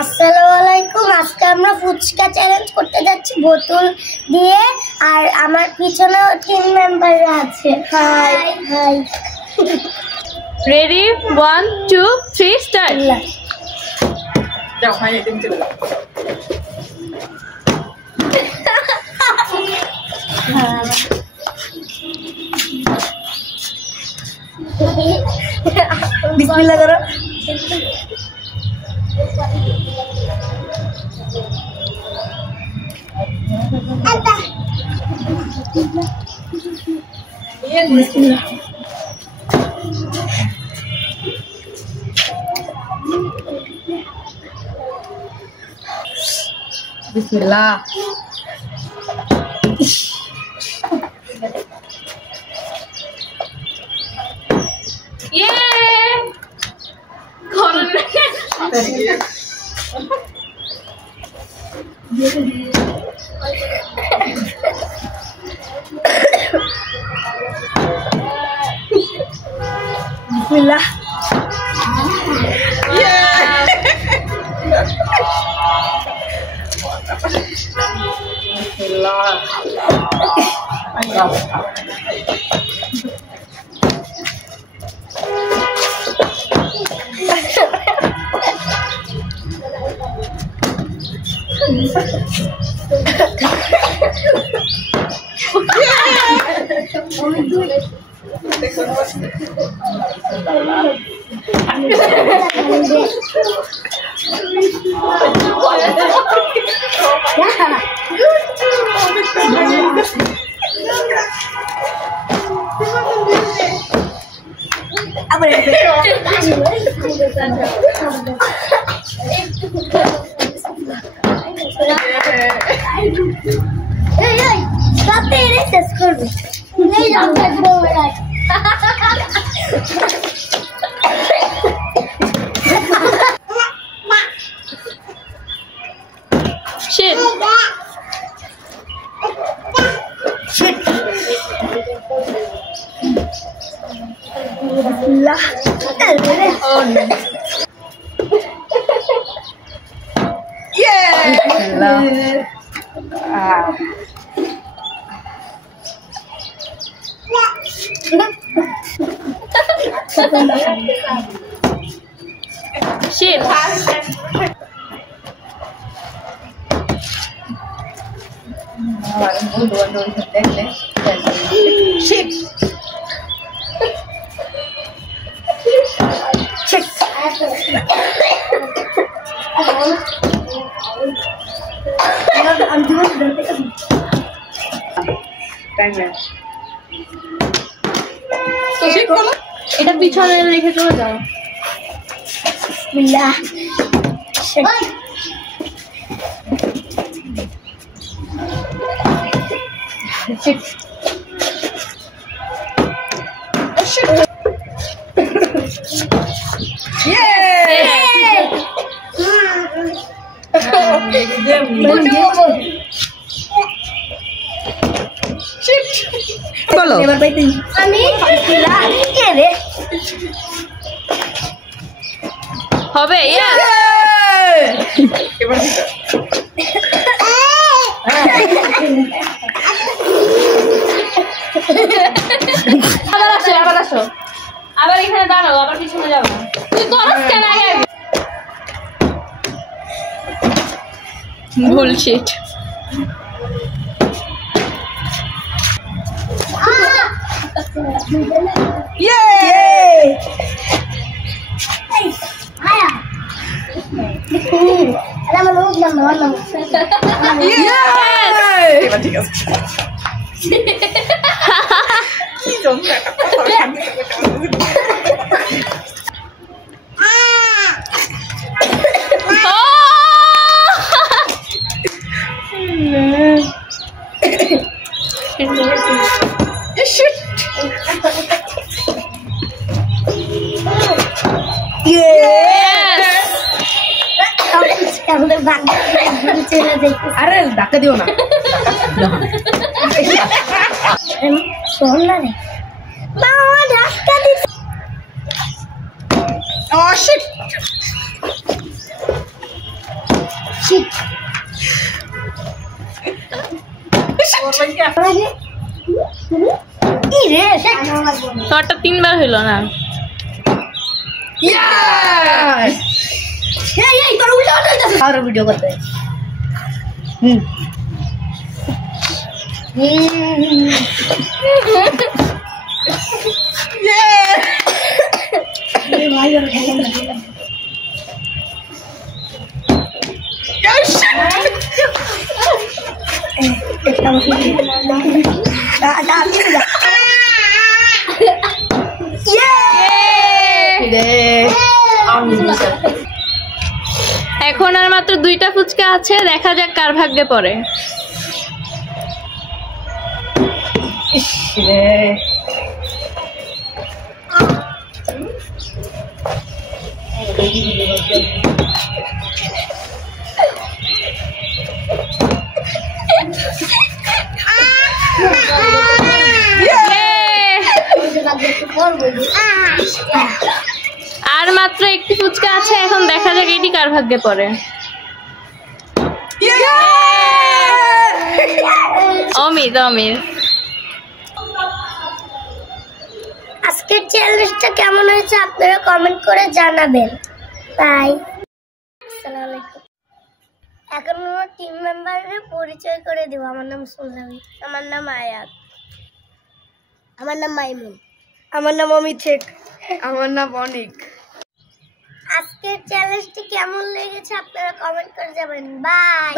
আসসালামু আলাইকুম। আজকে আমরা ফুচকা চ্যালেঞ্জ করতে যাচ্ছি বোতল দিয়ে, আর আমার পিছনে 3 মেম্বার আছে। High high. Ready 1 2 3 start. যাও ভাই একদম চলে যাও। বিসমিল্লাহ করো। বিসমিল্লাহ। ইয়ে করুন বিসমিল্লাহ। Shit. Oh no. Shit. এটা পিছনে রেখে চলে যাও। বিসমিল্লাহ। বলো আমি হবে ইয়া এবার আবার আসো আবার এখানে দাঁড়াও, আবার পিছনে যাও না। তুই করস কেন আগে? বুলশিট। এবার ঠিক আছে। কি জমে একটা কথা আরে ধাক্কা দিও না। শোন না রে বাবা, ধাক্কা দিস। Oh shit! তোরটা 3 বার হইলো না। আর ভিডিও করতে এখন আর মাত্র 2টা ফুচকা আছে, দেখা যাক কার ভাগ্যে পড়ে। আর মাত্র একটি ফুচকা আছে, এখন দেখা যাক এটি কার ভাগ্যে পড়ে। অমিত অমিত। আজকের চ্যালেঞ্জটা কেমন হয়েছে আপনারা কমেন্ট করে জানাবেন। বাই। আসসালামু আলাইকুম। এখন আমার টিম মেম্বারের পরিচয় করে দেব। আমার নাম সুজাবি, আমার নাম আয়াত, আমার নাম মাইমুন, আমার নাম অমিত শেখ, আমার নাম অনিক। আজকের চ্যালেঞ্জটি কেমন লেগেছে আপনারা কমেন্ট করে যাবেন। বাই।